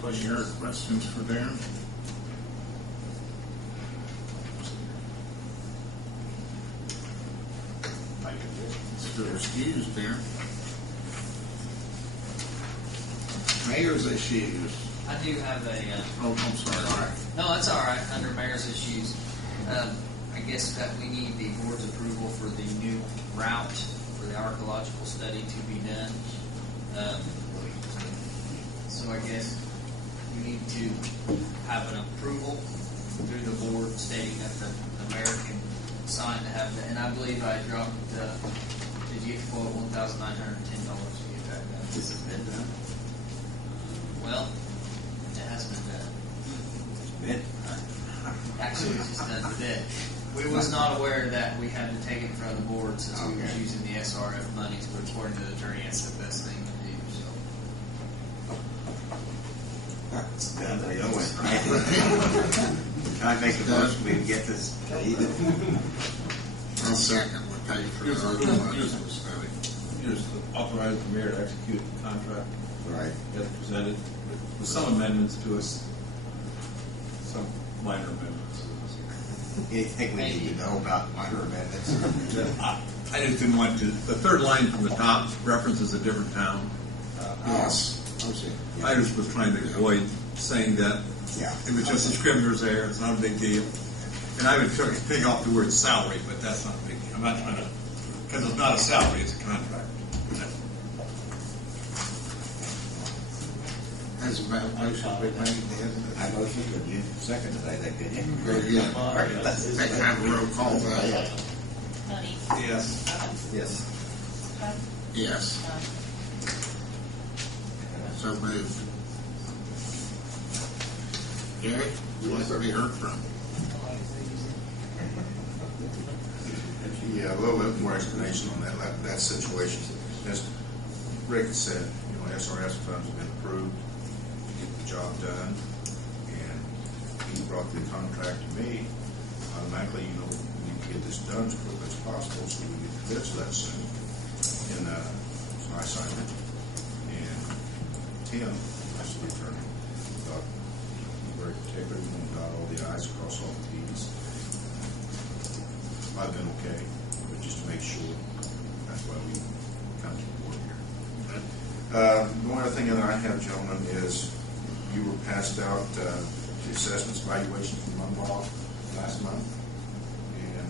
questions? Questions for Darren? Still excused, Darren. Mayor's issues. I do have a. Oh, I'm sorry. Sorry. No, that's all right. Under mayor's issues, I guess that we need the board's approval for the new route for the archaeological study to be done. So I guess we need to have an approval through the board stating that the mayor can sign to have that. And I believe I dropped. Did you quote $1,910 to get that done? This has been done. Well, it has been done. Been. Actually, it's just done today. We was not aware that we had to take it in front of the board since we were using the SRF monies, but according to the attorney, that's the best thing to do, so. It's done. There you go. Can I make the motion we can get this? I'll second what paid for the archaeological study. Just authorize the mayor to execute the contract Right. as presented with some amendments to us, some minor amendments. Anything we need to know about minor amendments? I just didn't want to, the third line from the top references a different town. Yes. I just was trying to avoid saying that Yeah. it was just a scrivener's error, it's not a big deal. And I would take off the word salary, but that's not a big deal. I'm not trying to, because it's not a salary, it's a contract. Has a motion been made, hasn't it? I motion, but you seconded that, didn't you? Very good. All right, let's Take have a roll call vote. Tony? Yes. Yes. Bud? Yes. So moved. Gary, you'd like to be heard from? Yeah, a little bit more explanation on that situation. As Rick said, SRS funds have been approved to get the job done, and he brought the contract to me. Automatically, we need to get this done as quickly as possible so we get the bids that soon. And so I signed it, and Tim, that's the attorney, thought very particular, we want to dot all the I's, cross all the T's. I've been okay, but just to make sure, that's why we come to the board here. The only other thing that I have, gentlemen, is you were passed out the assessments evaluation from Munbach last month, and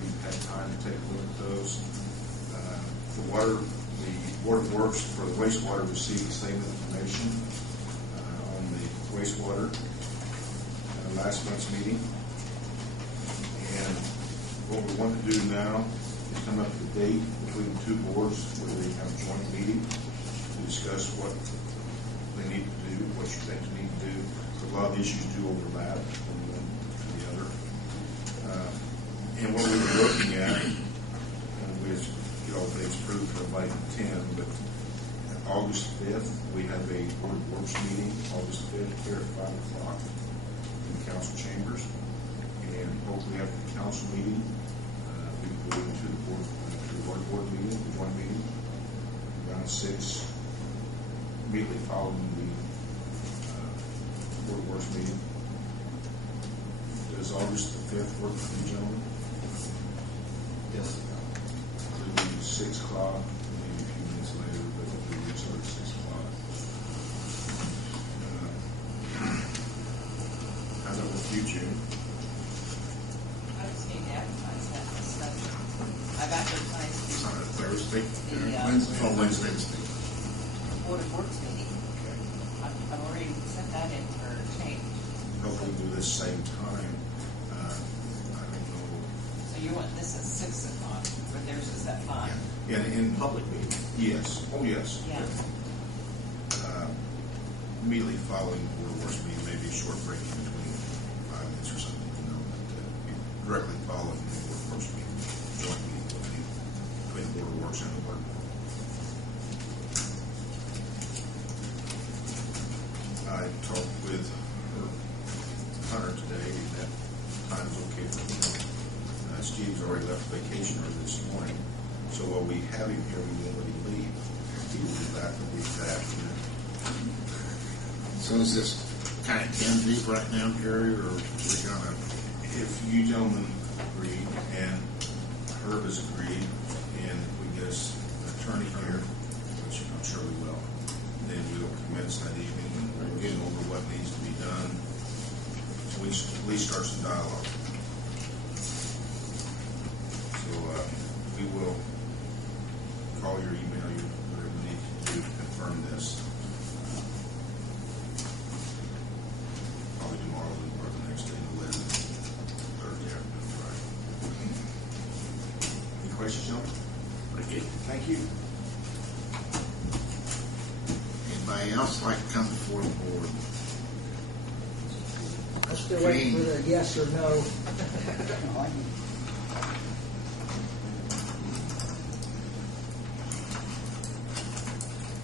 we've had time to take a look at those. The Board of Works for the wastewater received the same information on the wastewater last month's meeting, and what we want to do now is come up with a date between the two boards where we have a joint meeting to discuss what they need to do, what you think they need to do. So a lot of the issues do overlap from one to the other. And what we were looking at, and we get all dates approved for like 10, but August 5th, we have a Board of Works meeting, August 5th, here at 5 o'clock in the council chambers. And hopefully after the council meeting, we can go into the board meeting, the joint meeting, around 6, immediately following the Board of Works meeting. Does August the 5th work for you, gentlemen? Yes. It'll be 6 o'clock, maybe a few minutes later, but hopefully we'll start at 6 o'clock. How's that work for you, June? I just need to advertise that stuff. I've advertised It's on a Thursday. The, Wednesday. Oh, Wednesday. the Board of Works meeting. I've already sent that in for change. Hopefully we'll do this same time. I don't know. So you want this at 6 o'clock, but theirs is at 5. Yeah, in public meeting? Yes. Oh, yes. Yeah. Immediately following the Board of Works meeting, maybe a short break in between 5 minutes or something, but directly following the Board of Works meeting, joint meeting between the Board of Works and the Board. I talked with Hunter today, and that time is okay for him. Steve's already left vacation early this morning, so while we have him here, we won't let him leave. He will be back the week after. So is this kind of 10 deep right now, Gary, or we're gonna, If you gentlemen agree, and Herb has agreed, and if we get us an attorney here, which I'm sure we will, then we'll commence that evening and we'll get over what needs to be done. So we should at least start some dialogue. So, we will call your email, your, whatever we need to do to confirm this. Probably tomorrow or the next day, no later than Thursday afternoon, Friday. Any questions, gentlemen? okay, Thank you. anybody else like to come before the board? I'm still waiting for the yes or no.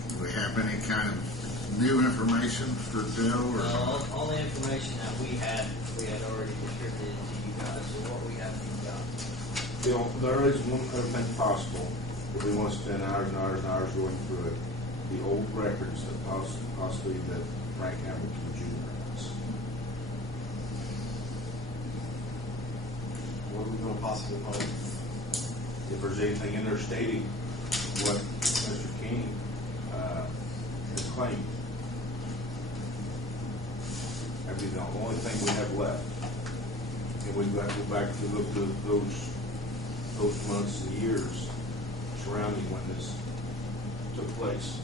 Do we have any kind of new information for Joe, or? All the information that we had already distributed to you guys, so what we have from you. Bill, there is one other thing possible, if we want to spend hours and hours and hours going through it, the old records that possibly that Frank Hamilton Jr. has. What are we gonna possibly find? If there's anything in there stating what Mr. King has claimed. That'd be the only thing we have left. And we've got to go back to look at those months and years surrounding when this took place.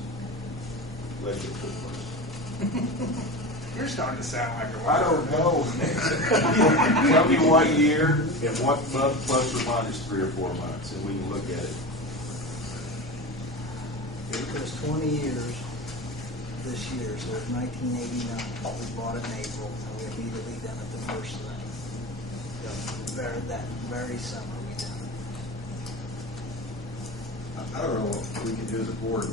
Allegedly took place. You're starting to sound like a I don't know. Tell me what year and what month, plus or minus 3 or 4 months, and we can look at it. It was 20 years this year, so it's 1989. We bought it in April, and we immediately done it the first thing. That very summer we done it. I don't know what we can do as a board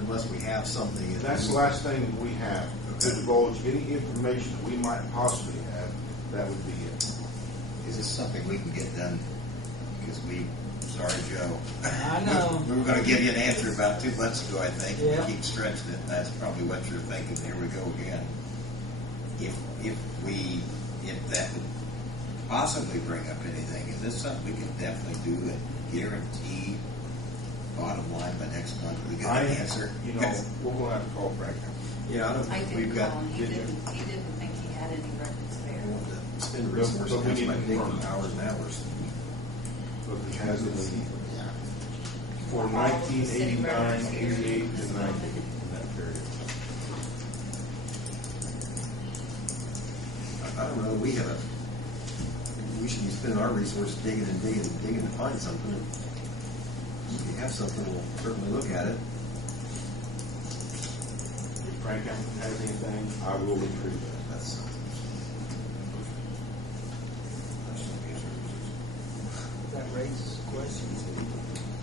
unless we have something. That's the last thing that we have. To divulge any information that we might possibly have, that would be it. Is this something we can get done? Because sorry, Joe. I know. We were gonna give you an answer about 2 months ago, I think. Yeah. We keep stretching it, and that's probably what you're thinking. Here we go again. If that would possibly bring up anything, is this something we can definitely do and guarantee bottom line by next month we get an answer? You know, we're going to have to call Frank. Yeah, I don't I think did we've got. call him, he didn't think he had any records there. Spend But resources, we need like to digging confirm. hours and hours. But it has it for 1989, 88, and 90, in that period. I don't know, we should be spending our resources digging and digging and digging to find something. If we have something, we'll certainly look at it. If Frank has anything, I will retrieve that. That's That raises questions.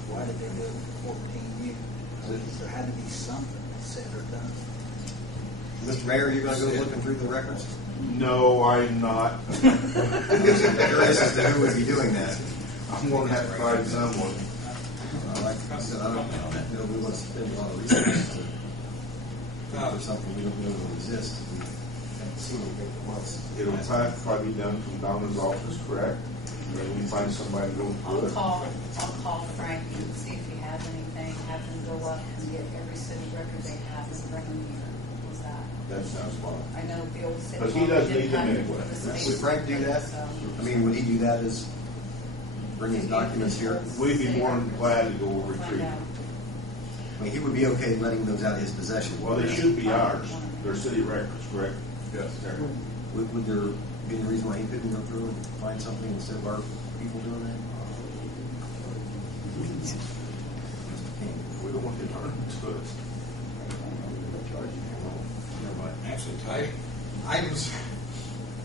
Why did they do it for 14 years? There had to be something said or done. Mr. Mayor, you gonna go looking through the records? No, I'm not. I'm curious as to who would be doing that. I'm going to have to find someone. Like I said, I don't know, we want to spend a lot of resources for something we don't know will exist. We haven't seen anything for months. It'll probably be done from Donna's office, correct? Maybe we find somebody to go through it. I'll call Frank and see if he has anything, have them go up and get every city record they have and bring them here. Was that? That sounds fine. I know the old city. But he hall does did need them have it anyway. for the Would state Frank do that? record, so. I mean, would he do that as bring his documents here? We'd be more than glad to go retrieve Find them. out. I mean, he would be okay letting those out of his possession. Well, they should be ours. They're city records, correct? Yes. Would there be any reason why he couldn't go through and find something instead of our people doing that? We don't want to turn it to us. Actually, I was,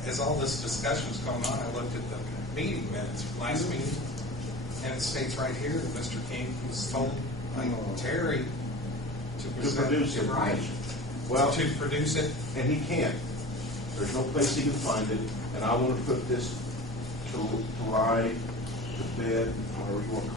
as all this discussion was going on, I looked at the meeting minutes from last meeting, and it states right here that Mr. King was told by Terry to produce it, right? information. Well, To produce it. and he can't. There's no place he can find it, and I want to put this to lie, to bed, however you want to